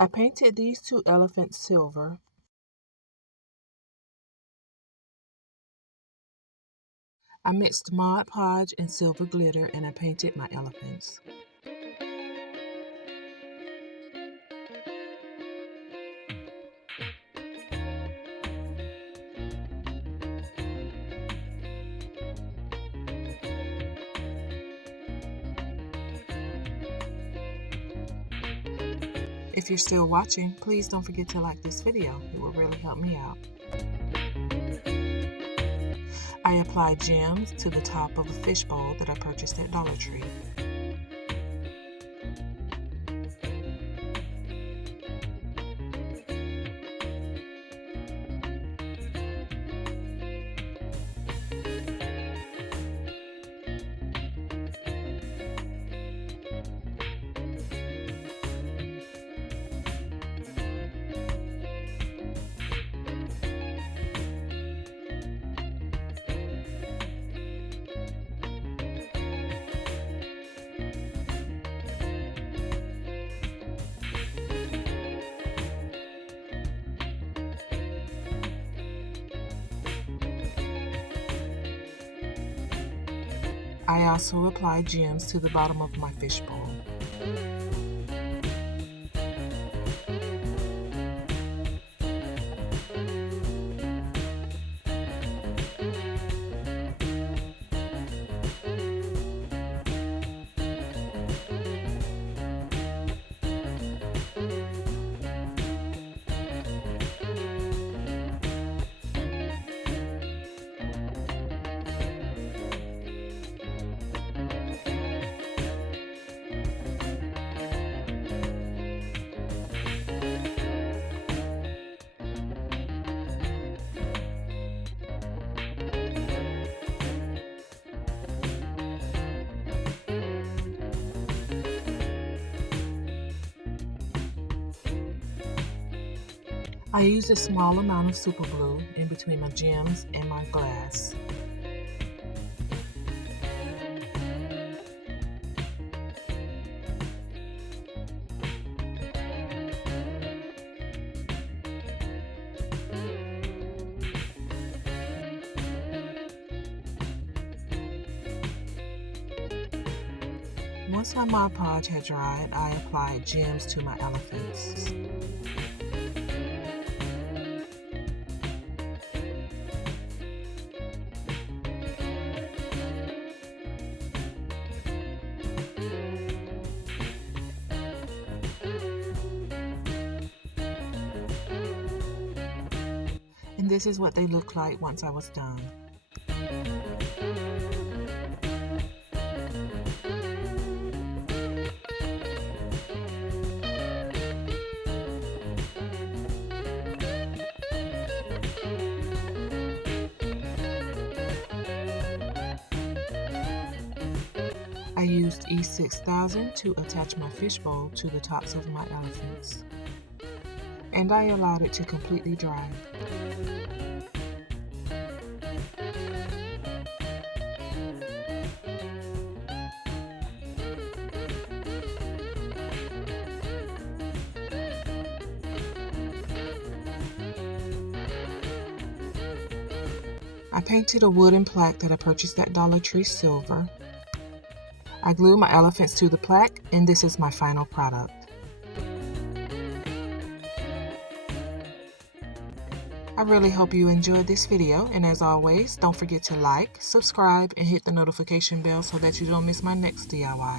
I painted these two elephants silver. I mixed Mod Podge and silver glitter and I painted my elephants. If you're still watching, please don't forget to like this video. It will really help me out. I applied gems to the top of a fishbowl that I purchased at Dollar Tree. I also applied gems to the bottom of my fishbowl. I used a small amount of super glue in between my gems and my glass. Once my Mod Podge had dried, I applied gems to my elephants. And this is what they looked like once I was done. I used E6000 to attach my fishbowl to the tops of my elephants, and I allowed it to completely dry. I painted a wooden plaque that I purchased at Dollar Tree silver. I glued my elephants to the plaque, and this is my final product. I really hope you enjoyed this video, and as always, don't forget to like, subscribe, and hit the notification bell so that you don't miss my next DIY.